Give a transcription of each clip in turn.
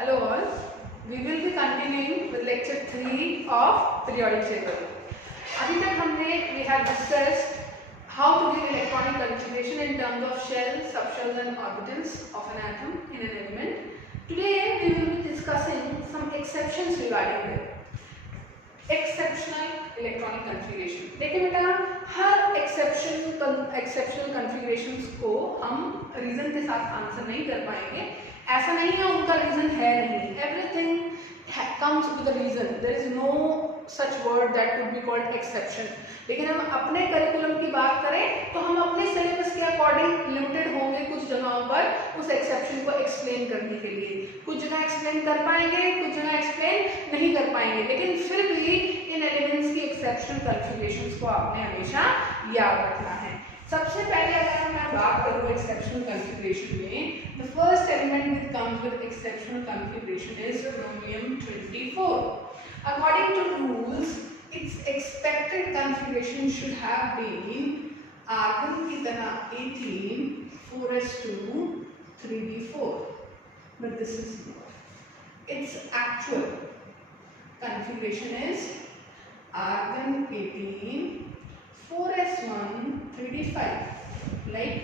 Hello all, we will be continuing with lecture 3 of periodic table. अभी तक हमने we have discussed how to give electronic configuration in terms of shells, subshells and orbitals of an atom in an element. Today we will be discussing some exceptions regarding it. Exceptional electronic configuration. देखिए बेटा, हर exceptional कन्फिगरेशंस को हम reason के साथ answer नहीं कर पाएंगे. ऐसा नहीं है उनका रीजन है नहीं. Everything comes with a reason. There is no such word that could be called exception. लेकिन हम अपने करिकुलम की बात करें तो हम अपने सिलेबस के अकॉर्डिंग लिमिटेड होंगे कुछ जगहों पर उस एक्सेप्शन को एक्सप्लेन करने के लिए. कुछ जगह एक्सप्लेन कर पाएंगे, कुछ जगह एक्सप्लेन नहीं कर पाएंगे, लेकिन फिर भी इन एलिमेंट्स की एक्सेप्शनल कन्फिगरेशंस को आपने हमेशा याद रखना है. सबसे पहले अगर मैं बात करूँ एक्सेप्शनल कन्फिगरेशन में, the first element which comes with exceptional configuration is chromium 24. According to rules, its expected configuration should have been argon की तरह 18 4s2 3d4, but this is not. Its actual configuration is argon 18 4s1 3d5, like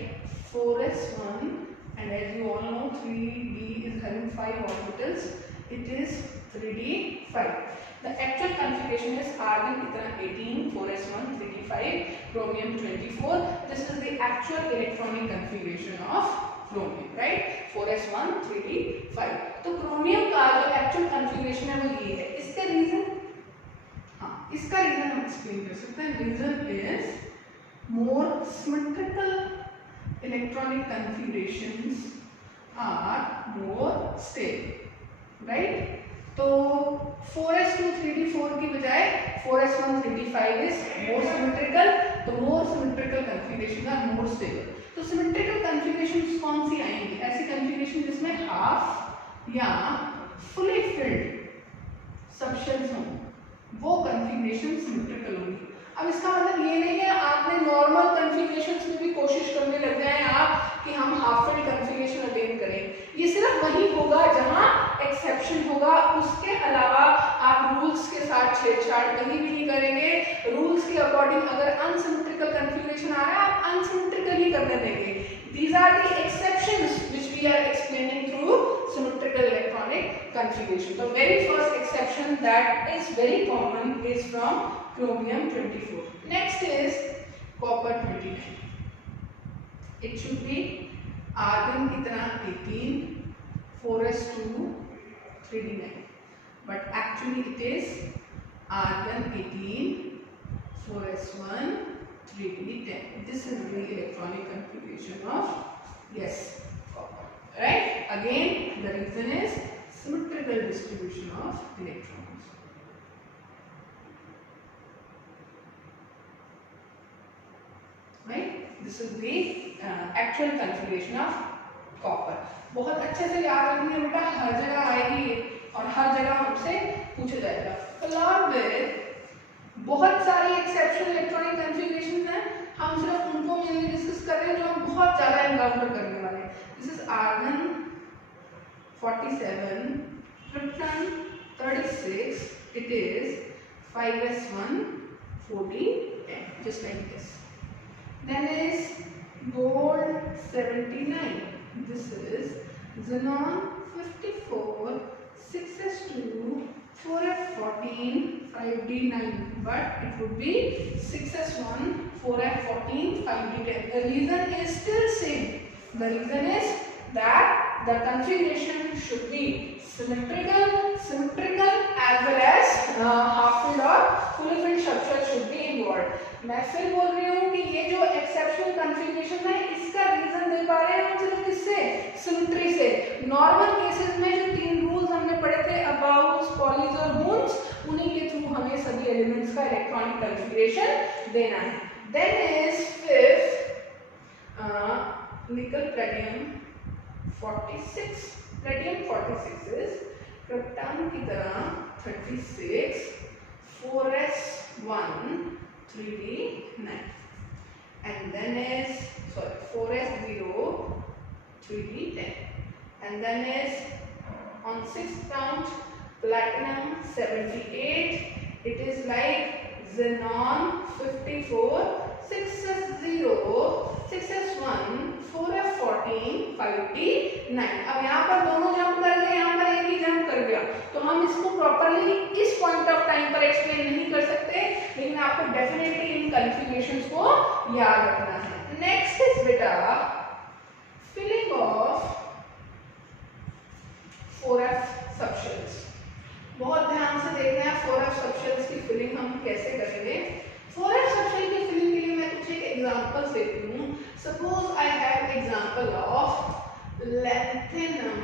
4s1, and as you all know 3d is having 5 orbitals, it is 3d5. The actual configuration is argon की तरह 18 4s1 3d5 chromium 24. This is the actual electronic configuration of chromium, right? 4s1 3d5. तो chromium का जो actual configuration है वो ये है. इसका रीजन, इसका रीजन हम एक्सप्लेन कर सकते हैं. Reason is more symmetrical electronic configurations are more stable, right? तो 4s2 3d4 की बजाय 4s1 3d5 is more symmetrical. तो more symmetrical configurations are more stable. तो symmetrical configurations कौन सी आएंगी? ऐसी configuration जिसमें half या fully filled subshells हों, वो configuration symmetrical होंगी. अब इसका मतलब ये नहीं है आपने नॉर्मल कन्फिगरेशंस में भी कोशिश करने लग जाए आप कि हम हाफ फिल्ड कन्फिगरेशन अटेन करें. ये सिर्फ वही होगा जहां एक्सेप्शन होगा. उसके अलावा आप रूल्स के साथ छेड़छाड़ कहीं भी नहीं करेंगे. रूल्स के अकॉर्डिंग अगर अनसिमेट्रिकल कन्फिगरेशन आ रहा है आप अनसिमेट्रिकल ही करने देंगे. These are the exceptions which we are explaining through symmetrical electronic configuration. The very first exception that is very common is from chromium 24. Next is copper 29. It should be argon की तरह 18 4s2 3d9, but actually it is argon 18 4s1 3d10. This is the electronic configuration of copper, right? Again the reason is symmetrical distribution of electrons. Right? This is the actual configuration of copper. बहुत अच्छे से याद रखिए बेटा, हर जगह आएगी और हर जगह हमसे पूछा जाएगा. Along with बहुत सारी एक्सेप्शनल इलेक्ट्रॉनिक कन्फिगरेशंस हैं, हम सिर्फ उनको मेनली डिस्कस कर रहे हैं जो हम बहुत ज़्यादा एनकाउंटर करने वाले हैं. This is argon 47 krypton 36. It is 5s1 4010, just like this. Then is gold 79. This is xenon 54 6s2 4f14 5d9, but it would be 6s1 4f14 5d10. The reason is still same. The reason is that the configuration should be symmetrical as well as half filled or fully filled subshell should be involved. मैं फिर बोल रही हूँ कि ये जो exceptional configuration है इसका रीजन दे पा रहे हैं हम सिर्फ किससे? सिमेट्री से. नॉर्मल केसेस में जो 3 रूल्स हमने पढ़े थे अबाउट पॉलीज और मून्स, उन्हीं के थ्रू हमें सभी एलिमेंट्स का इलेक्ट्रॉनिक कन्फिगरेशन देना है. देन इज फिफ्थ निकल प्लेटिनम 46. प्लेटिनम 46 इज krypton की तरह 36 4s1 3d9, and then is 4s0 3d10, and then is on 6th count, platinum 78, it is like xenon 54, 6s0, 6s1, 4f14, 5d9। अब यहाँ पर दोनों jump कर गए, यहाँ पर एक ही जंप कर गया, तो हम इसको प्रॉपरली इस पॉइंट ऑफ टाइम पर एक्सप्लेन नहीं कर सकते, लेकिन आपको डेफिनेटली इन कन्फिगरेशंस को याद रखना है। नेक्स्ट इज बेटा फिलिंग ऑफ 4f सबशेल्स। बहुत ध्यान से देखना है 4f सबशेल्स की फिलिंग हम कैसे करेंगे। 4f सबशेल की फिलिंग के लिए मैं कुछ एक एग्जांपल्स देती हूँ। Suppose I have example of lanthanum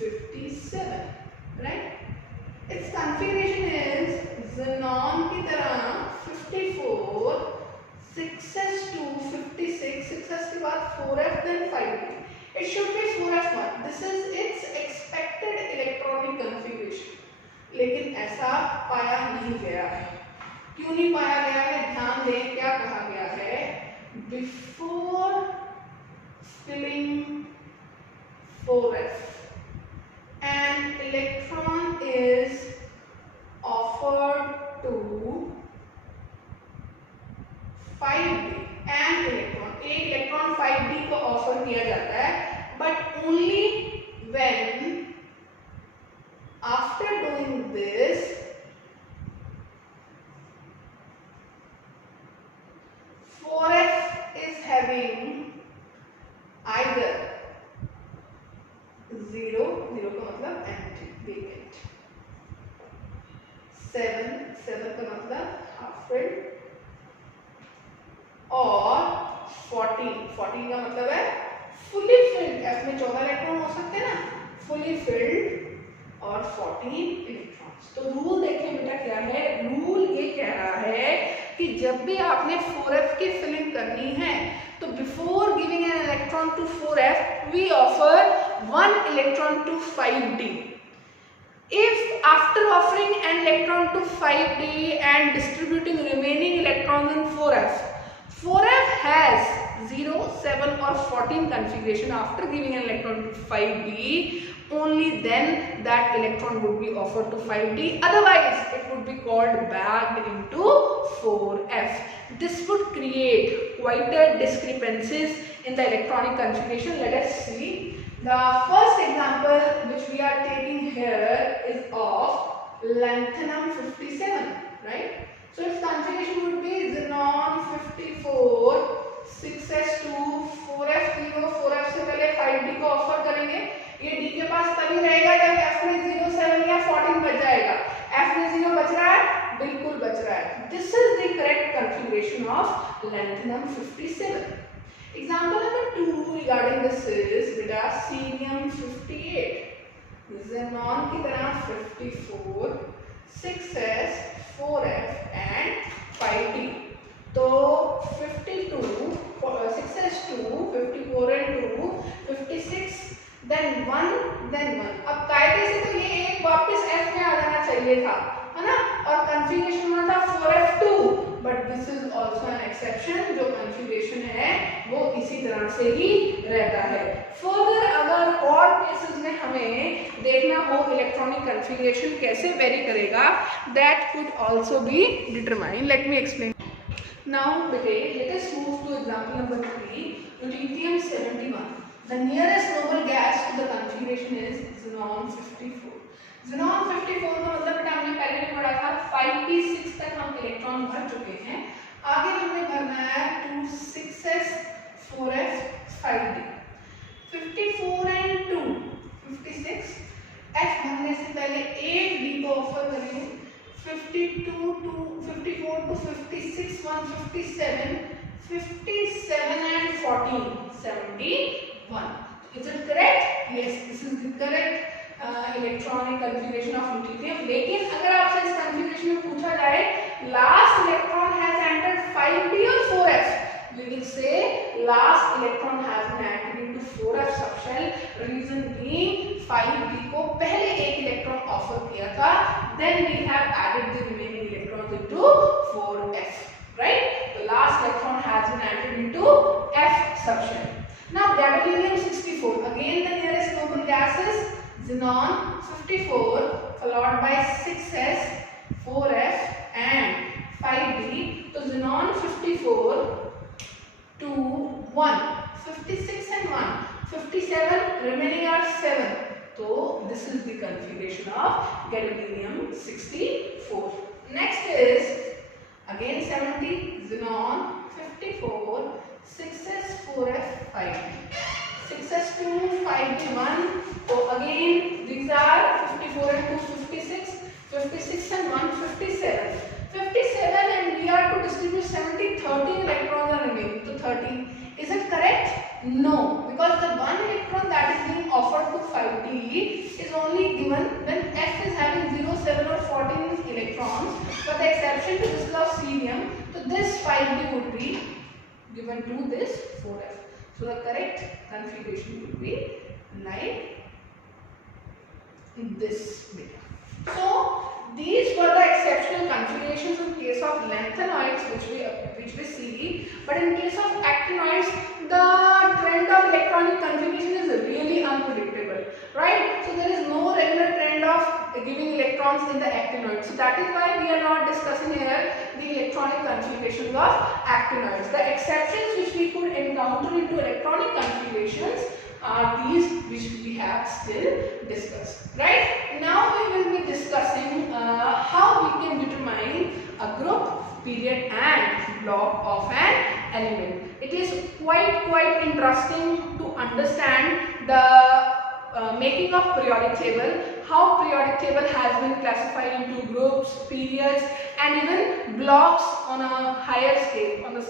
57, right. It's configuration is xenon की तरह 54, 6s2 56, 6s के बाद 4f then 5d। It should be 4f1. This is its expected electronic configuration. लेकिन ऐसा पाया नहीं गया है। क्यों नहीं पाया गया है? ध्यान दें क्या कहा गया है। Before filling 4f, an electron is offered to 5d। an electron, एक इलेक्ट्रॉन 5d को ऑफर किया जाता है, but only when after doing this 4f is having either 0, 0 का मतलब empty, vacant, 7, 7 का मतलब half filled, और 14, 14 का मतलब है fully filled। f में 14 इलेक्ट्रॉन हो सकते हैं ना, fully filled और 14 इलेक्ट्रॉन्स। तो रूल देखिए बेटा क्या है। रूल ये कह रहा है कि जब भी आपने 4f की फिलिंग करनी है तो before giving an electron to 4f we offer 1 electron to 5d। If after offering an electron to 5d and distributing remaining electrons in 4f, 4f has 0, 7 or 14 configuration after giving an electron to 5d, only then that electron would be offered to 5d, otherwise it would be called backed into 4f. This would create quite a discrepancies in the electronic configuration. Let us see. The first example which we are taking here is of lanthanum 57, right? So its configuration would be xenon 54, 6s2, 4f0, 4f से पहले 5d को offer करेंगे। ये d के पास तभी रहेगा जब f में 0, 7 या 14 बच जाएगा। f में 0 बच रहा है, बिल्कुल बच रहा है। This is the correct configuration of lanthanum 57. Example number 2 regarding this is beta cerium 58, xenon की तरह 54, 6s, 4f and 5d। तो 52, 6s2, 54 and 2, 56, then 1, then 1। अब कायदे से तो ये एक वापस f में आ जाना चाहिए था, है ना, और कॉन्फ़िगरेशन होना था 4f2, but this is also an exception. जो कॉन्फ़िगरेशन है वो इसी तरह से ही रहता है। फर्दर अगर और केसेस में हमें देखना हो इलेक्ट्रॉनिक कॉन्फ़िगरेशन कैसे वेरी करेगा, that could also be determine. Let me explain now. बेटे let us move to example number 3, lutetium 71। The nearest noble gas to the configuration is xenon 54। xenon 54 का मतलब बेटा हमने पहले भी पढ़ा था 5d6 तक हम इलेक्ट्रॉन भर चुके हैं। आगे हमने भरना है 2, 6s, 4f, 5d। 54 and 2, 56। f भरने से पहले 8d को ऑफर करेंगे। 52 to 54 to 56, 157, 57 and 14, 71। Is it correct? Yes, this is the correct electronic configuration of lutetium. लेकिन अगर आपसे इस कॉन्फ़िगरेशन में पूछा जाए last electron has entered 5d और 4f, we will say last electron has been entered into 4f subshell। Reason being 5d को पहले एक इलेक्ट्रॉन ऑफर किया था, then we have added the remaining electrons into 4f, right? The last electron has been entered into f subshell। Now gadolinium 64, again the nearest noble gas is xenon xenon 54 followed by 6s, 4f and 5d. So xenon 54, 2, 1, 56 and 1, 57, remaining are 7. So this is the configuration of gadolinium 64. Next is again 70, xenon 54, 6s, 4f, 5d. 6s2, 5d1. So again these are 54 and 2, 56, 56 and 1, 57. 57 and we are to distribute 70, 13 electrons are remaining. So 13. Is it correct? No, because the one electron that is being offered to 5d is only given when F is having 0, 7 or 14 electrons. But the exception to this law of cerium, so this 5d would be given to this 4f. So the correct configuration would be like this way. So these were the exceptional configurations in case of lanthanoids which we see, but in case of actinoids the trend of electronic configuration is really unpredictable, right? So there is no regular trend of giving electrons in the actinoids. So that is why we are not discussing here the electronic configurations of actinoids. The exceptions which we could encounter into electronic configurations are these which we have still discussed. Right? Now we will be discussing how we can determine a group, period and block of an element. It is quite interesting to understand the making of periodic table, how periodic table has been classified into groups, periods and even blocks on a higher scale, on a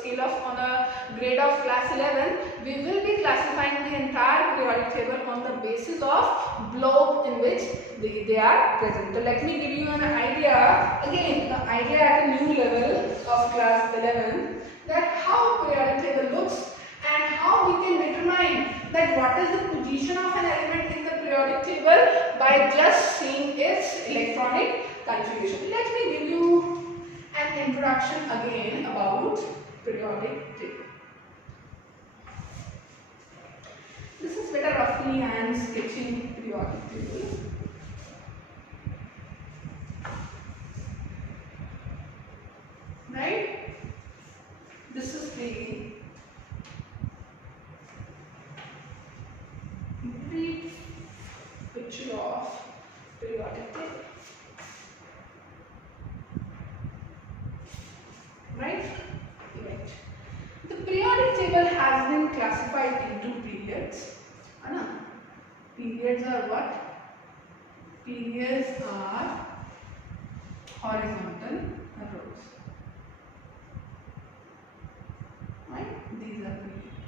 grade of class 11. We will be classifying the entire periodic table on the basis of block in which they are present. So let me give you an idea, again the idea at a new level of class 11, that how periodic table looks and how we can determine that what is the position of an element in the periodic table by just seeing its electronic configuration. Let me give you an introduction again about periodic table. This is better roughly I am sketching periodic table. Right? This is the brief picture of periodic table. Right? Right. The periodic table has been classified into periods. Periods are what? Periods are horizontal rows. Right? These are periods.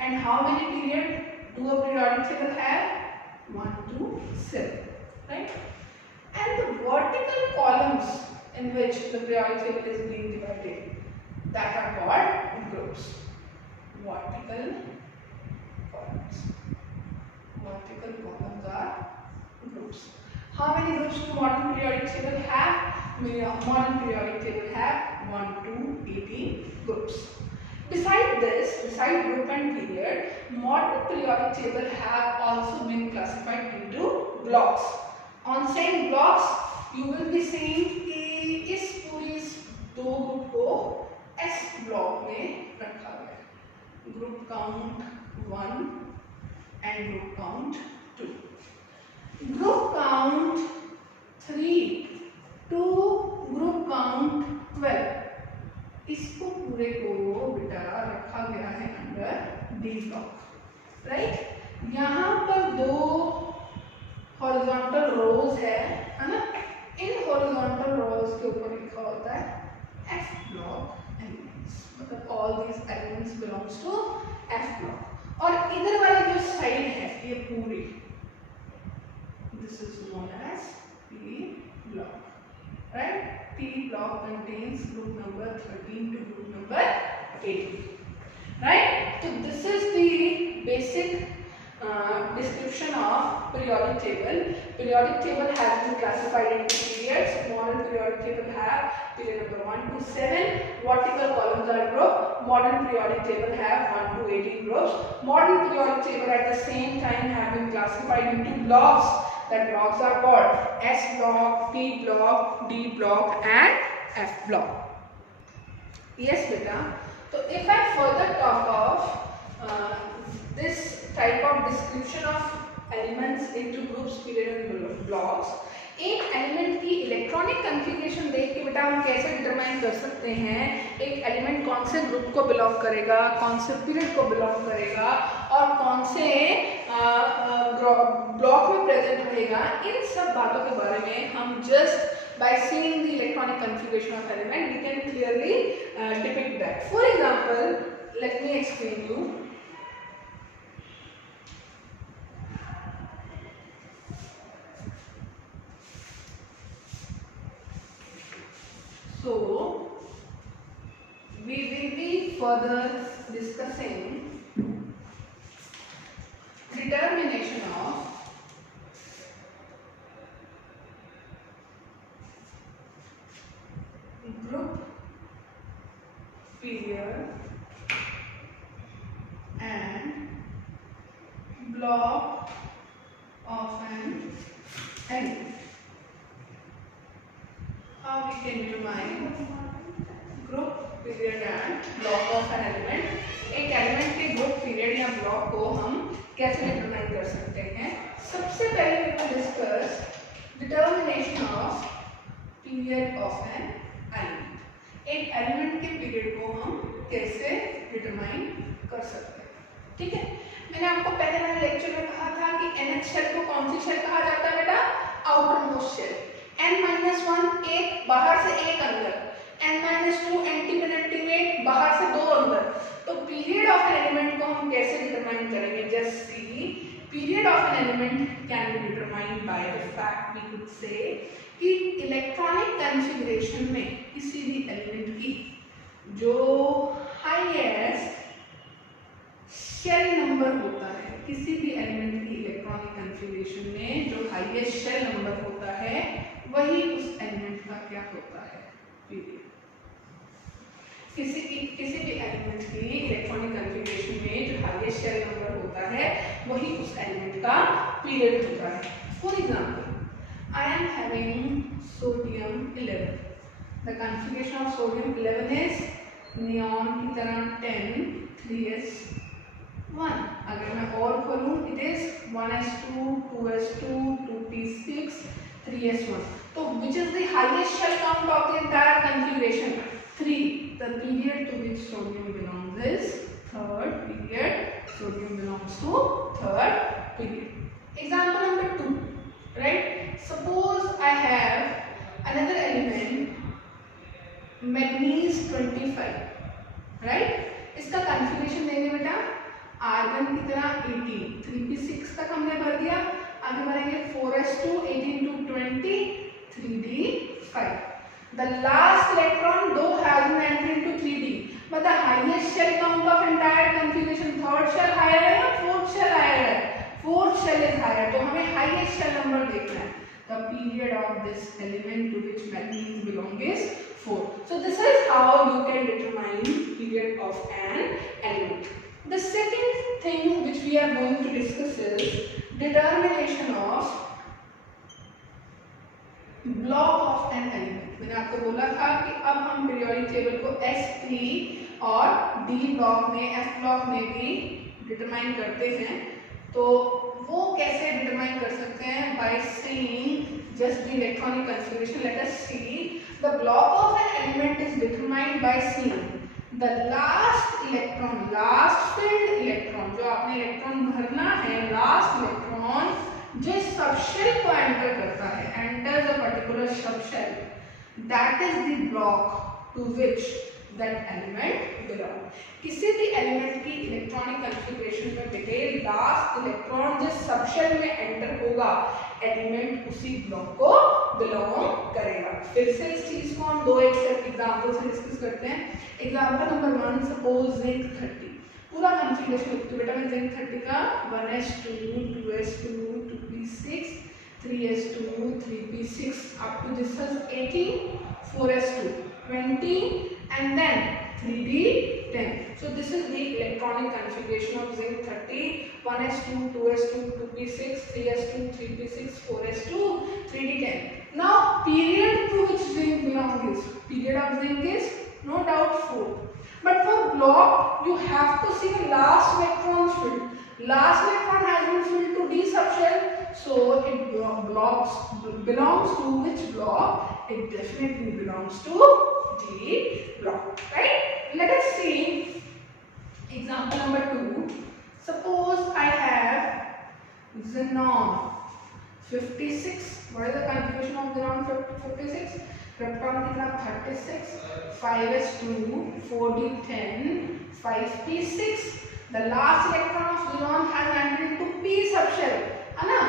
And how many periods do a periodic table have? 1 to 7. Right? And the vertical columns in which the periodic table is being divided, that are called groups. Vertical columns. Vertical columns are groups. How many groups do modern periodic table have? Modern periodic table have 1 to 18 groups. Besides this, beside group and period, modern periodic table have also been classified into blocks. On same blocks, you will be seeing कि इस पूरी दो group को S block में रखा गया है. Group count 1 and group count 2. Group count 3 to group count 12. इसको पूरे को बेटा रखा गया है अंडर D ब्लॉक. राइट? यहाँ पर दो हॉरिजॉन्टल रोज है ना? इन हॉरिजॉन्टल रोज के ऊपर लिखा होता है F ब्लॉक एलिमेंट्स. मतलब all these elements belongs to F block. और इधर वाली जो साइड है ये पूरी, this is known as P block. Right? P block contains group number 13 to group number 18. Right? So this is the basic description of periodic table. Periodic table has been classified into periods. Modern periodic table have period number 1 to 7. Vertical columns are group. Modern periodic table have 1 to 18 groups. Modern periodic table at the same time have been classified into blocks. that blocks are called S block, P block, D block and F block. Yes beta. So if I further talk of this type of description of elements into groups, period and blocks, एक element की electronic configuration देख के बेटा हम कैसे determine कर सकते हैं एक एलिमेंट कौन से ग्रुप को बिलोंग करेगा, कौन से पीरियड को बिलोंग करेगा और कौन से ब्लॉक में प्रेजेंट रहेगा। इन सब बातों के बारे में हम just by seeing the electronic configuration of element we can clearly depict that. For example, let me explain you. So we will be further discussing determination of group, period and block of an element. How we can determine group, period and block of an element. एक element के group, period या block को हम कैसे determine कर सकते हैं। सबसे पहले we will discuss determination of period of an element. एक एलिमेंट के पीरियड को हम कैसे डिटरमाइन कर सकते हैं, ठीक है। मैंने आपको पहले वाले लेक्चर में कहा था कि nth शेल को कौन सी शेल कहा जाता है बेटा, आउटर मोस्ट शेल। n-1 एक बाहर से एक अंदर, n-2 एंटीपेनिट्रेट बाहर से दो अंदर। तो पीरियड ऑफ एन एलिमेंट को हम कैसे डिटरमाइन करेंगे, just see period of an element can be determined by the fact we could say कि इलेक्ट्रॉनिक कॉन्फ़िगरेशन में किसी भी एलिमेंट की जो हाईएस्ट शेल नंबर होता है, किसी भी एलिमेंट की इलेक्ट्रॉनिक कॉन्फ़िगरेशन में जो हाईएस्ट शेल नंबर होता है वही उस एलिमेंट का क्या होता है, पीरियड। किसी भी एलिमेंट की इलेक्ट्रॉनिक कॉन्फ़िगरेशन में जो हाईएस्ट शेल नंबर होता है वही उस एलिमेंट का पीरियड होता है। For example, I am having sodium 11. The configuration of sodium 11 is neon की तरह 10, 3s1. अगर मैं और खोलूँ, it is 1s2, 2s2, 2p6, 3s1. तो which is the highest shell count of the entire configuration? 3. The period to which sodium belongs is third period. Sodium belongs to third period. Example number 2. Right? Suppose I have another element, magnesium 25, right? इसका configuration देंगे बेटा, argon की तरह 18, 3p6 तक हमने भर दिया, आगे बढ़ेंगे 4s2, 18 to 20, 3d5. The last electron though has an entry into 3d, but the highest shell count of entire configuration, third shell higher है या fourth shell higher है? Fourth shell is higher, तो हमें highest shell number देखना है। The period of this element to which magnesium belongs is 4. So this is how you can determine period of an element. The second thing which we are going to discuss is determination of block of an element. मैंने आपको बोला था कि अब हम periodic table को S3 और D block में, F block में भी determine करते हैं। तो वो कैसे डिटरमाइन कर सकते हैं, by seeing just the electronic configuration. Let us see the block of an element is determined by seeing the last electron, last filled electron, जो आपने इलेक्ट्रॉन भरना है, लास्ट इलेक्ट्रॉन जिस सबशेल को एंटर करता है, enters a particular subshell, that is the block to which that element belong. किसी भी एलिमेंट की इलेक्ट्रॉनिक कॉन्फ़िगरेशन में बेटे लास्ट इलेक्ट्रॉन जिस सबशेल में एंटर होगा, एलिमेंट उसी ब्लॉक को बिलोंग करेगा। फिर से इस चीज को हम दो एग्जांपल से डिस्कस करते हैं। एग्जांपल नंबर 1, सपोज जिंक 30, पूरा कॉन्फ़िगरेशन लिखते बेटा मैं जिंक 30 का 1s2, 2s2, 2p6, 3s2, 3p6 up to this is 18, 4s2, 20 and then 3d 10. So this is the electronic configuration of zinc 30, 1s2, 2s2, 2p6, 3s2, 3p6, 4s2, 3d10. Now period to which zinc belongs is, period of zinc is no doubt 4. But for block you have to see the last electrons filled. Last electron has been filled to d subshell, so it belongs to which block? It definitely belongs to D block, right? Let us see example number 2. Suppose I have xenon 56. What is the configuration of xenon 56? Krypton कितना 36, 5s2, 4d10, 5p6. The last electron of xenon has entered into p subshell, है ना?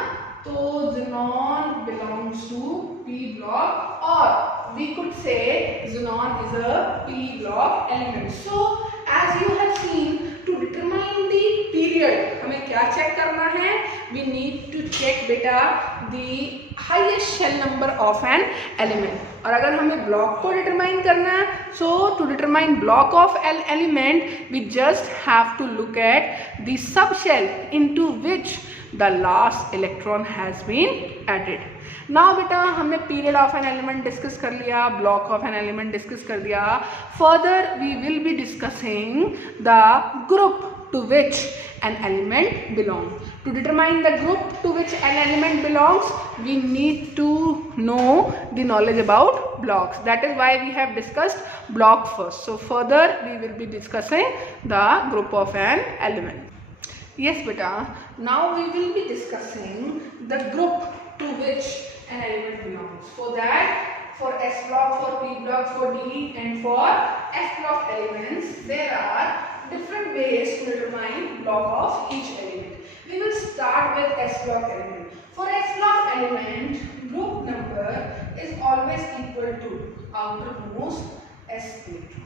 तो xenon belongs to p block, or we could say xenon is a p block element. So as you have seen, to determine the period हमें क्या check करना है? We need to check बेटा the highest shell number of an element. और अगर हमें block को determine करना है, so to determine block of an element we just have to look at the subshell into which the last electron has been added. Now बेटा हमने period of an element discuss कर लिया, block of an element discuss कर दिया. Further we will be discussing the group to which an element belongs. To determine the group to which an element belongs, we need to know the knowledge about blocks. That is why we have discussed block first. So further we will be discussing the group of an element. Yes beta, now we will be discussing the group to which an element belongs. For that, for S block, for P block, for D and for F block elements, there are different ways to determine block of each element. We will start with S block element. For S block element, group number is always equal to outermost S electrons.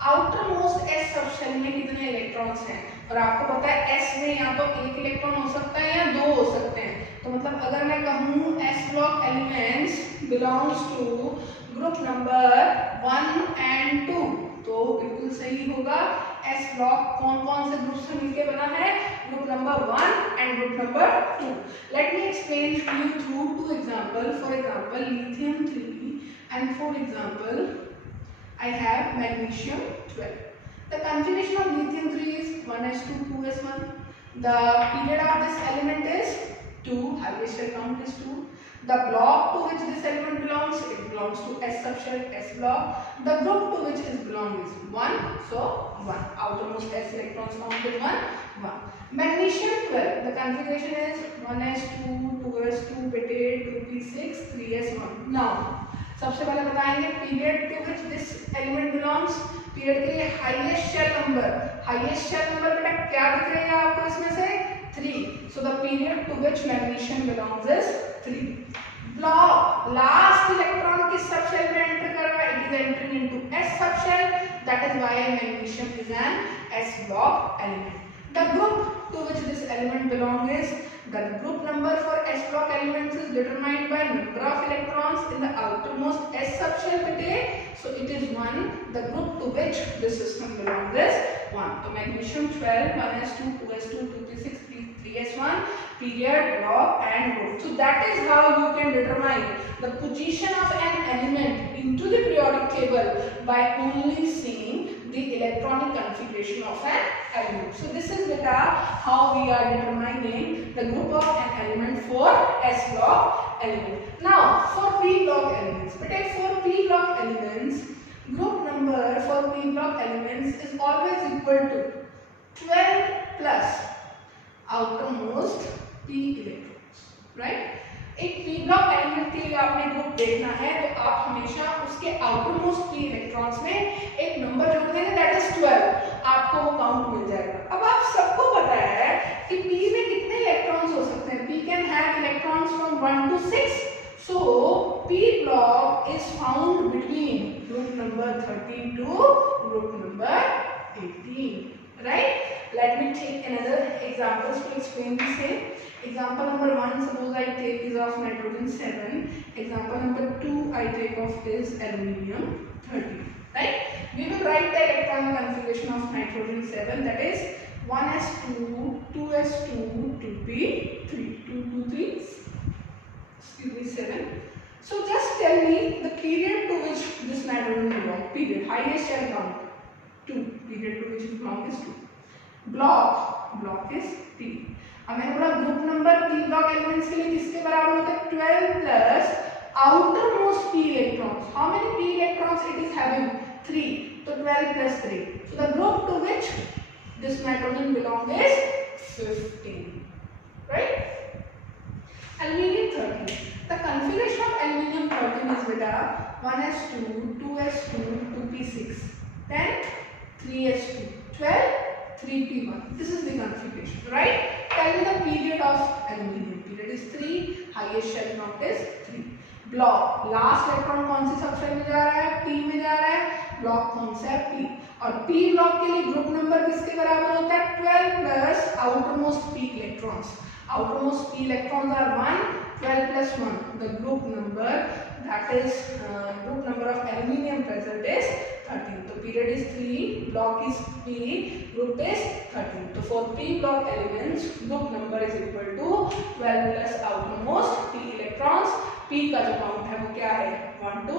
outermost S subshell में कितने electrons हैं, और आपको पता है S में या तो एक इलेक्ट्रॉन हो सकता है या दो हो सकते हैं. तो मतलब अगर मैं कहूँ S block elements belongs to group number 1 and 2, तो बिल्कुल सही होगा. S ब्लॉक कौन कौन से ग्रुप से मिलकर बना है? Group number 1 and group number 2. Late me explain you through two example. For example lithium 3 and for example I have magnesium 12. The configuration of lithium 3 is 1s2, 2s1. The period of this element is 2, highest shell count is 2. The block to which this element belongs, it belongs to S subshell, S block. The group to which it belongs is 1, so 1. Outermost S electrons count is 1, 1. Magnesium 12, the configuration is 1s2, 2s2, 2p6, 3s1. Now सबसे पहले बताएंगे period to which this element belongs. Period के लिए highest shell number. Highest shell number बेटा क्या दिख रहा है आपको इसमें से? 3. So the period to which magnesium belongs is 3. Block last electron किस सबशेल में एंटर कर रहा है? It is entering into S subshell. That is why magnesium is an S block element. The group to which this element belongs is, the group number for S block elements is determined by number of electrons in the outermost S subshell beta. So it is 1. The group to which this system belongs is 1. So magnesium 12, 1s2, 2s2, 2p6, 3s1, period, block and group. So that is how you can determine the position of an element into the periodic table by only seeing the electronic configuration of an element. So this is beta how we are determining the group of an element for S block element. Now for P block elements, beta for P block elements, group number for P block elements is always equal to 12 plus outermost P electrons, right? एक P block element के लिए आपने group देखना है तो आप हमेशा उसके outermost P electrons में एक नंबर जोड़ देंगे, that is 12. आपको वो काउंट मिल जाएगा. अब आप सबको पता है कि P में कितने इलेक्ट्रॉन्स हो सकते हैं? P can have electrons from 1 to 6. So P block is found between group number 13 to group number 18, right? Let me take another examples to explain the same. Example number 1, suppose I take is of nitrogen 7. Example number 2 I take of is aluminium 30. Right? We will write the electron configuration of nitrogen 7, that is 1s2, 2s2, 2p3, 2, 2, 3, excuse me, 7. So just tell me the period to which this nitrogen belongs. Period, highest shell count 2, period to which it belongs is 2. Block is P. अब मैंने बोला group number P block elements के लिए किसके बराबर होता है 12 plus outermost P electrons. How many P electrons it is having? 3. So 12 plus 3. So the group to which this nitrogen belongs is 15. Right? Aluminium 13. The configuration of aluminium 13 is beta 1s2, 2s2, 2p6, then 3s2, 12. 3p1. This is the configuration, right? Tell me the period of aluminium. Period is 3. Highest shell count is 3. Block last electron कौन सी subshell में जा रहा है? P में जा रहा है. Block कौन सा है? P. और P ब्लॉक के लिए ग्रुप नंबर किसके बराबर होता है? 12 plus outermost P electrons. Outermost P electrons are 1. 12 plus 1. The group number, that is group number of aluminium present is 13. So period is 3, block is P, group is 13. So for P block elements, group number is equal to 12 plus outermost P electrons. P का जो count है वो क्या है? 1 to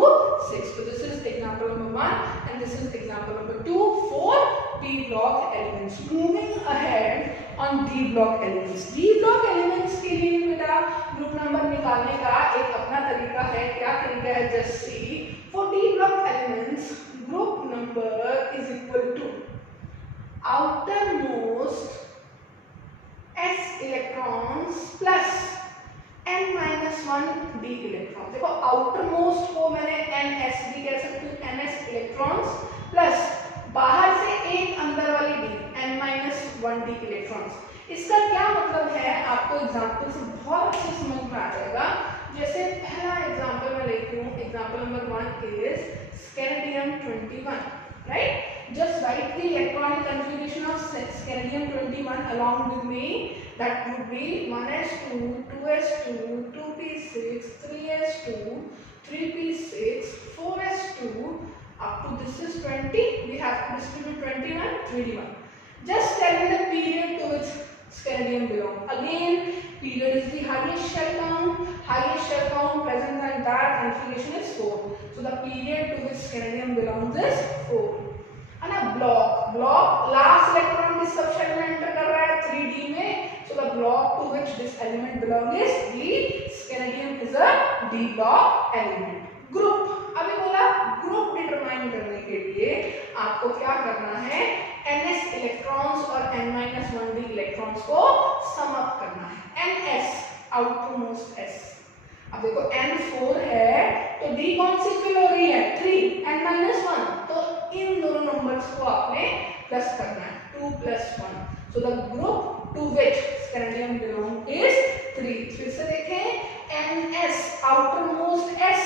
6. So this is example number 1 and this is example number 2 for P block elements. Moving ahead on D block elements. D block elements के लिए बेटा group number निकालने का एक अपना तरीका है. क्या तरीका है? Just see. For D block elements, group number is equal to outermost S electrons plus n minus 1 d electron. देखो outermost को मैंने ns भी कह सकती हूँ, ns इलेक्ट्रॉन्स प्लस बाहर से एक अंदर वाली d n minus 1 d electrons. इसका क्या मतलब है आपको एग्जांपल से बहुत अच्छे समझ में आ जाएगा. जैसे पहला एग्जांपल मैं लेती हूँ. Example number 1 is scandium 21, right? Just write the electronic configuration of scandium 21 along with me. That would be 1s2, 2s2, 2p6, 3s2, 3p6, 4s2 up to this is 20. We have to distribute 21, 3d1. Just tell me the period to which scandium belongs. Again, period is the highest shell count. Highest shell count present in that configuration is 4. So the period to which scandium belongs is 4. And a block last electron किस subshell में enter कर रहा है? 3d में. So the block to which this element belongs is D. Scandium is a D block element. Group. अभी बोला group determine करने के लिए आपको क्या करना है? ns इलेक्ट्रॉन्स और n-1d इलेक्ट्रॉन्स को सम अप करना है. ns outermost s. अब देखो n4 है तो d कौन सी फिल हो रही है? 3. n-1 तो इन दोनों नंबर्स को आपने प्लस करना है. 2 plus 1. So the group to which scandium belongs is 3. फिर से देखें ns outermost s.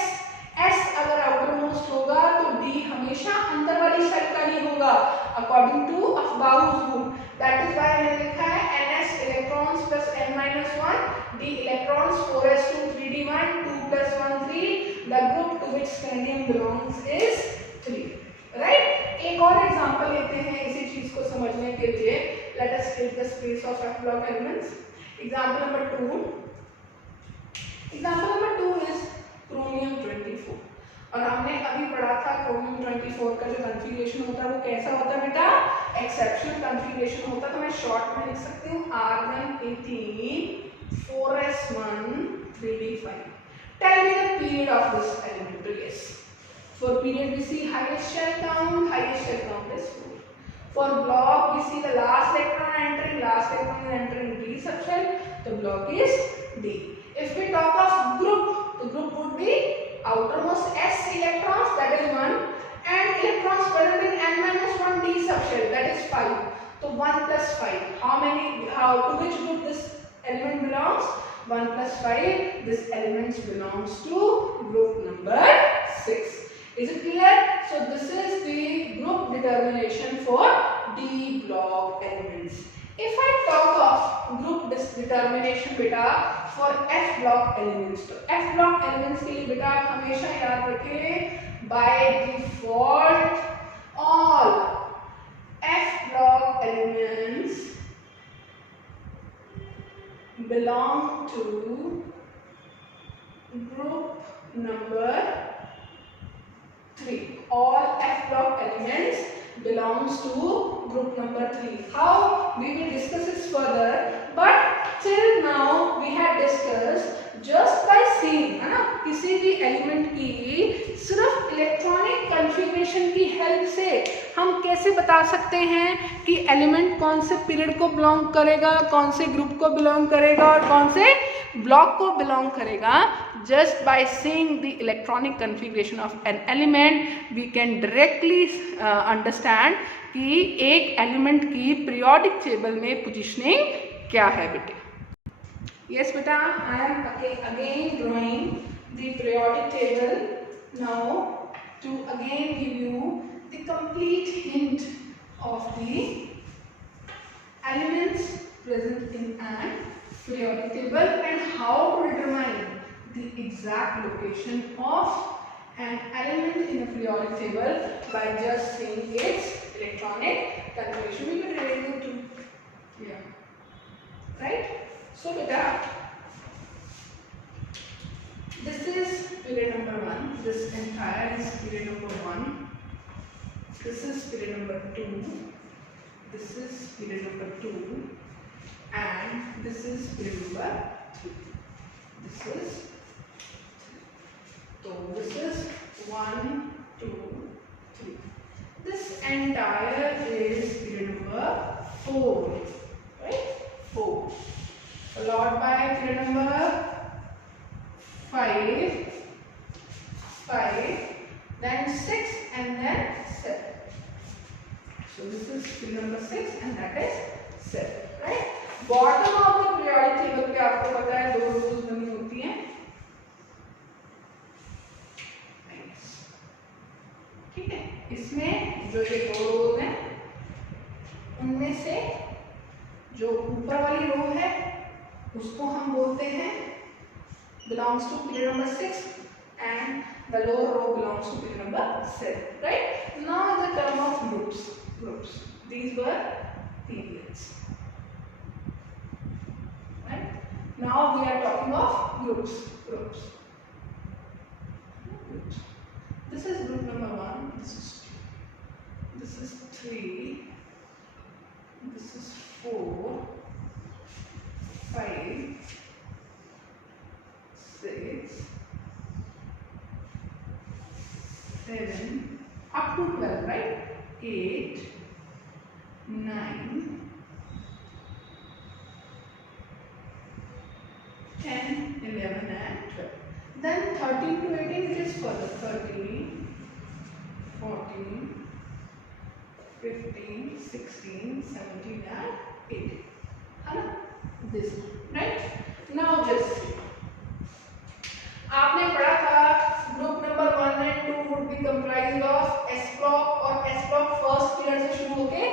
s अगर outermost होगा तो d हमेशा अंदर वाली शेल का ही होगा according to Aufbau's rule. That is why मैंने लिखा है ns electrons plus n-1 d electrons 4s2 3d1 2 plus 1 3. The group to which scandium belongs is 3. Right? एक और एग्जांपल लेते हैं इसी चीज को समझने के लिए. Let us take the space of F block elements. Example number 2. Example number 2 is chromium 24. और हमने अभी पढ़ा था chromium 24 का जो कॉन्फ़िगरेशन होता है वो कैसा होता है बेटा? एक्सेप्शनल कॉन्फ़िगरेशन होता है. तो मैं शॉर्ट में लिख सकती हूँ R118 4s1 3d5. Tell me the period of this element. Yes. For period we see highest shell count is 4. For block we see the last electron is entering D subshell, the block is D. If we talk of group, the group would be outermost S electrons, that is 1, and electrons present in n-1 D subshell, that is 5. So 1 plus 5. To which group this element belongs? 1 plus 5. This element belongs to group number 6. Is it clear? So this is the group determination for D block elements. If I talk of group determination beta for F block elements, तो F block elements के लिए बेटा आप हमेशा याद रखें by default all F block elements belong to group number 3. All F block elements belongs to group number 3. How? We will discuss this further, but till now we have discussed just by seeing, है ना, किसी भी element की सिर्फ electronic configuration की help से हम कैसे बता सकते हैं कि एलिमेंट कौन से पीरियड को बिलोंग करेगा, कौन से ग्रुप को बिलोंग करेगा और कौन से ब्लॉक को बिलोंग करेगा. Just by seeing the electronic configuration of an element, we can directly understand कि एक एलिमेंट की पीरियोडिक टेबल में पोजीशनिंग क्या है बेटे. Yes beta, I am again drawing the periodic table now to again give you the complete hint of the elements present in an periodic table and how to determine the exact location of an element in a periodic table by just seeing its electronic configuration. We will relate to here, right? So beta, this is period number 1. This entire is period number 1. This is period number 2. This is period number 2, and this is period number 3. This is so this is 1, 2, 3. This entire is period number 4, right? 4. Followed by period number 5, then 6, and then 7. So this is period number 6, and that is 7, right? Bottom of the periodic table पे आपको पता है दो rows बनी होती हैं. ठीक है, इसमें जो ये दो rows हैं, उनमें से जो ऊपर वाली रो है उसको हम बोलते हैं belongs to period number 6 and the lower row belongs to period number 7, right? Now in the term of groups, these were periods, right? Now we are talking of groups. This is group number 1, this is 2, this is 3, this is 4, 5, 6, 7, up to 12, right? 8, 9, 10, 11 and 12. Then 13 to 18 it is further. 13, 14, 15, 16, 17 and 18. This, right? Now just see. आपने पढ़ा था group number 1 and 2 would be comprised of S block और S block first period से शुरू होके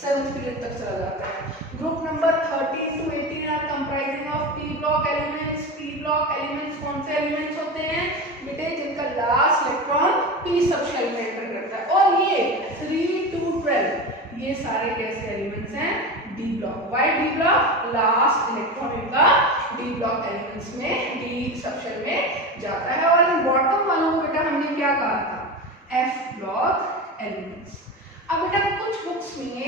7th period तक चला जाता है. Group number 13 to 18 are comprising of P block elements. P block elements कौन से एलिमेंट्स होते हैं बेटे? जिनका last electron P sub shell में एंटर करता है. और ये 3 to 12 ये सारे कैसे एलिमेंट्स हैं? D block. Why D block? Last electron इनका D block एलिमेंट्स में D सब शेल में जाता है. और इन बॉटम वालों को बेटा हमने क्या कहा था? F block elements. अब बेटा कुछ बुक्स में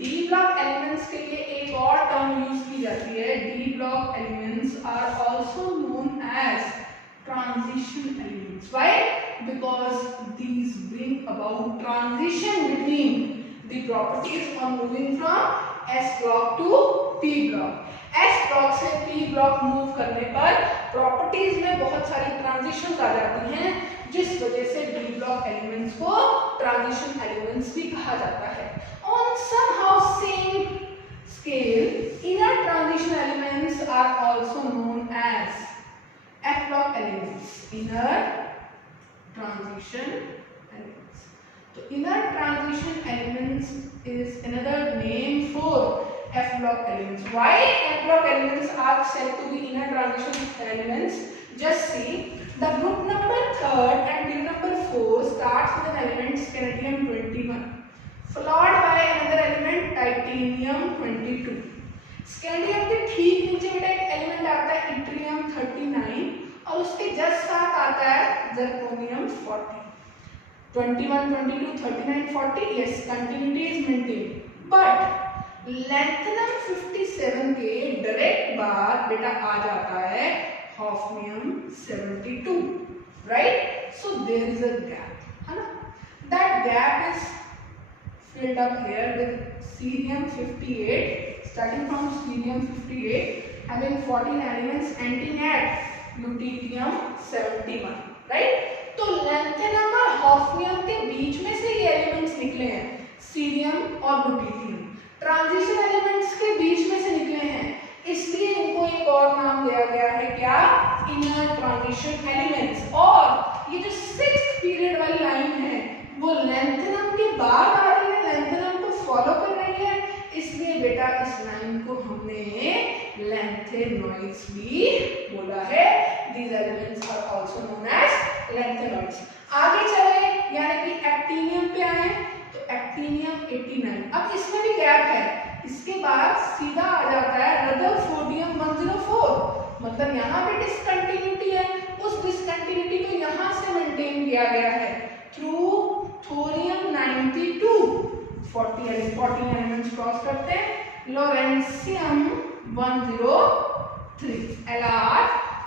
D block elements के लिए एक और टर्म यूज की जाती है. D block elements are also known as transition elements. Why? Because these bring about transition between the properties on moving from S block to P block. S block से P block move करने पर properties में बहुत सारी transitions आ जाती हैं, जिस वजह से D block एलिमेंट्स को ट्रांजिशन एलिमेंट्स भी कहा जाता है. On somehow same scale, inner transition elements are also known as F block elements. Inner transition elements. So inner transition elements is another name for F block elements. Why F block elements are said to be inner transition elements? Just see, the group number 3rd and group number 4 starts with an element scandium 21. Scandium के ठीक नीचे बेटा एक element आता है yttrium 39 और उसके just साथ आता है zirconium 40। 21, 22, 39, 40, yes, continuity is maintained. But lanthanum 57 के डायरेक्ट बाद बेटा आ जाता है hafnium 72, right? So there is a gap, है ना? That gap is filled up here with cerium 58, starting from cerium 58, having 14 elements ending at lutetium 71, right? तो lanthanum और hafnium के बीच में से ये एलिमेंट्स निकले हैं, सीरियम और लुटिटियम ट्रांजिशन एलिमेंट्स के बीच में से निकले हैं, इसलिए इनको एक और नाम दिया गया है, क्या? Inner transition elements. और ये जो 6th पीरियड वाली लाइन है वो लैंथेनम के बाद आ रही है, लैंथेनम को फॉलो कर रही है, इसलिए बेटा इस लाइन को हमने लैंथेनॉइड्स भी बोला है। These elements are also known as lanthanoids. आगे चले यानी कि एक्टिनियम पे आए तो एक्टिनियम 89, अब इसमें भी गैप है, इसके बाद सीधा आ जाता है रदरफोर्डियम 104, मतलब यहाँ पे डिसकंटिन्यूटी है, उस डिसकंटिन्यूटी को यहाँ से मेंटेन किया गया है थ्रू थोरियम 92, 40 एलिमेंट्स क्रॉस करते हैं, लॉरेंसियम 103, LR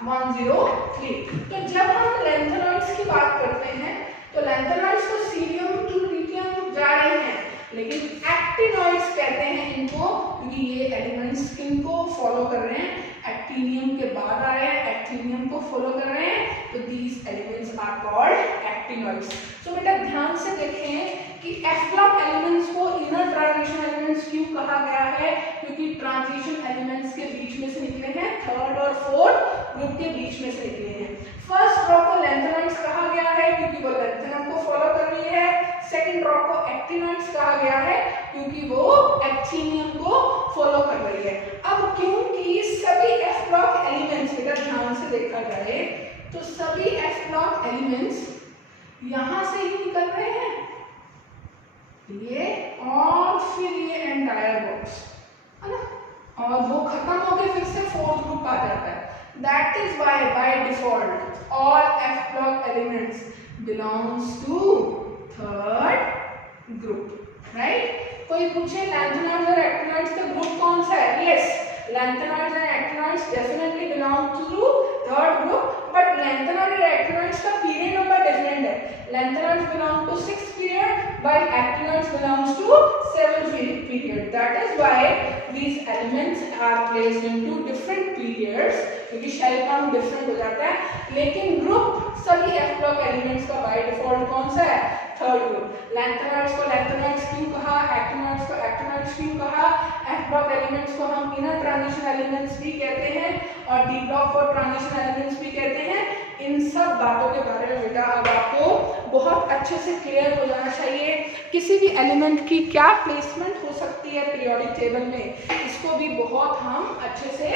103। तो जब हम लैंथेनॉइड्स की बात करते हैं तो लैंथेनॉइड्स तो सीरियम टू लिथियम जा रहे हैं, लेकिन एक्टिनॉइड्स कहते हैं इनको क्योंकि ये एलिमेंट्स किनको फॉलो कर रहे हैं, एक्टिनियम के बाद आ रहे हैं, एक्टिनियम को फॉलो कर रहे हैं, तो these elements are called actinoids. तो बेटा ध्यान से देखें कि एफ ब्लॉक एलिमेंट्स को इनर ट्रांजिशन एलिमेंट्स क्यों कहा गया है, क्योंकि ट्रांजिशन एलिमेंट्स के बीच में से निकले हैं, 3rd और 4th ग्रुप के बीच में से निकले हैं। फर्स्ट ड्रॉप को लैंथेनॉइड्स कहा गया है क्योंकि वो लैंथेनम को फॉलो कर रही है, सेकंड ड्रॉप को एक्टिनॉइड्स कहा गया है क्योंकि वो एक्टिनियम को फॉलो कर रही है। अब क्योंकि सभी एफ ब्लॉक एलिमेंट्स बेटा ध्यान से देखा जाए तो सभी एफ ब्लॉक एलिमेंट्स यहां से ही निकल रहे हैं, ये और फिर ये एंटायर बॉक्स, है ना, और वो खत्म होके फिर से 4th ग्रुप आ जाता है। That is why by default all F block elements belongs to 3rd group, right? कोई पूछे लैंथेनॉइड्स और एक्टिनॉइड्स का ग्रुप कौन सा है? Yes, lanthanoids and actinoids definitely belong to 3rd group, but lanthanoid और एक्टिनॉइड्स का पीरियड नंबर डिफरेंट है। Lanthanoids belong to 6th period while actinoids belongs to 7th period. That is why these elements are placed into different periods क्योंकि shell count different हो जाता है, लेकिन group सभी F block elements का by default कौन सा है? 3rd group. लैंथेनॉइड्स को लैंथेनॉइड्स क्यों कहा, एक्टिनॉइड्स को एक्टिनॉइड्स क्यों कहा, एफ ब्लॉक एलिमेंट्स को हम इनर ट्रांजिशन एलिमेंट्स भी कहते हैं और डी ब्लॉक को ट्रांजिशन एलिमेंट्स भी कहते हैं। इन सब बातों के बारे में बेटा अब आपको बहुत अच्छे से क्लियर हो जाना चाहिए, किसी भी एलिमेंट की क्या प्लेसमेंट हो सकती है पीरियोडिक टेबल में, इसको भी बहुत हम अच्छे से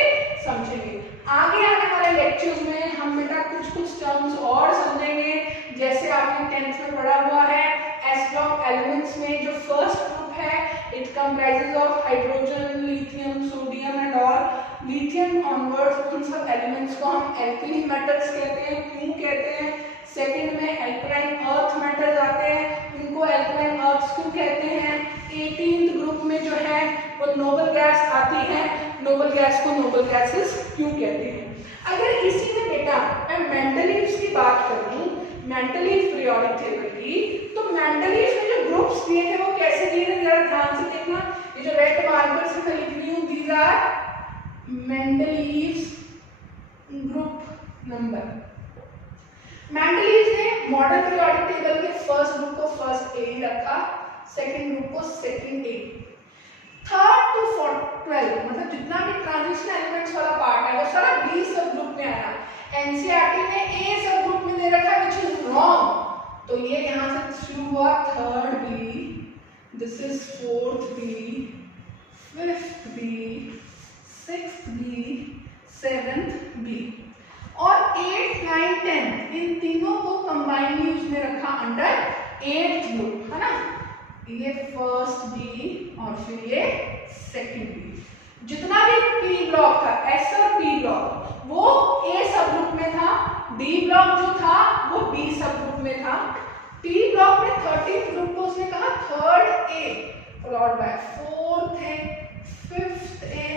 समझेंगे। आगे आने वाले लेक्चर्स में हम बेटा कुछ टर्म्स और समझेंगे, जैसे आपने 10th में पढ़ा हुआ है एस ब्लॉक एलिमेंट्स में जो फर्स्ट ग्रुप है it comprises of hydrogen, lithium, sodium and all. Lithium onwards उन सब एलिमेंट्स को हम एल्कली मेटल्स कहते हैं, क्यों कहते हैं? सेकंड में एल्कलाइन अर्थ मेटल्स आते हैं, उनको एल्कलाइन अर्थ्स क्यों कहते हैं? 18th ग्रुप में जो है वो नोबल गैस आती है, नोबल गैस को नोबल गैसेस क्यों कहते हैं? अगर इसी में बेटा मैं मेंडलीव्स की बात करूं, मेंडलीव पीरियोडिक टेबल की, तो मेंडलीव में जो ग्रुप्स दिए थे वो कैसे दिए थे जरा ध्यान से देखना। ये जो रेड मार्कर से मैं लिख रही हूं these are Mendeleev's group number. Mendeleev ने मॉडर्न पीरियोडिक टेबल के फर्स्ट ग्रुप को फर्स्ट ए रखा, सेकंड ग्रुप को सेकंड ए, 3rd to 12 मतलब जितना भी ट्रांजिशन एलिमेंट्स वाला पार्ट है वो सारा बी सब ग्रुप में आया। एनसीईआरटी ने ए सब ग्रुप में दे रखा व्हिच इज रॉन्ग, तो ये यहां से शुरू हुआ 3rd B, this is 4th B, 5th B, 6th B, 7th B और 8th 9th 10th इन तीनों को कंबाइनली उसने रखा अंडर 8th ग्रुप, है ना, ये फर्स्ट बी और फिर ये सेकंड बी। जितना भी पी ब्लॉक था, एस और पी ब्लॉक, वो ए सब ग्रुप में था, डी ब्लॉक जो था वो बी सब ग्रुप में था, पी ब्लॉक में 13th ग्रुप को उसने कहा third A followed by fourth A, fifth A,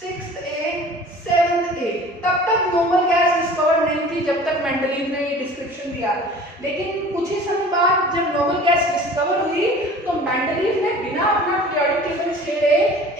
sixth A, seventh A. तब तक नोबल गैस डिस्कवर्ड नहीं थी जब तक मेंडलीव ने ये डिस्क्रिप्शन दिया। लेकिन कुछ ही समय बाद जब नोबल गैस डिस्कवर हुई तो मेंडलीव ने बिना अपना पीरियोडिक टेबल छेड़े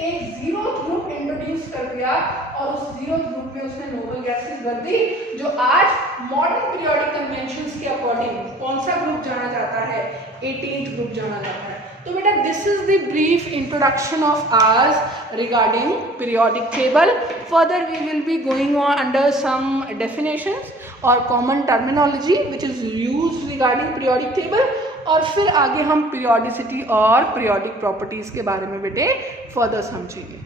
एक 0th ग्रुप इंट्रोड्यूस कर दिया और उस 0th ग्रुप में उसने नोबल गैसेस भर दी, जो आज मॉडर्न पीरियोडिक कन्वेंशंस के अकॉर्डिंग कौन सा ग्रुप जाना जाता है, 18th ग्रुप जाना जाता है। तो बेटा this is the brief introduction of ours regarding periodic table. Further we will be going on under some definitions और common terminology which is used regarding periodic table, और फिर आगे हम पीरियोडिसिटी और पीरियोडिक प्रॉपर्टीज के बारे में बेटे फर्दर समझेंगे।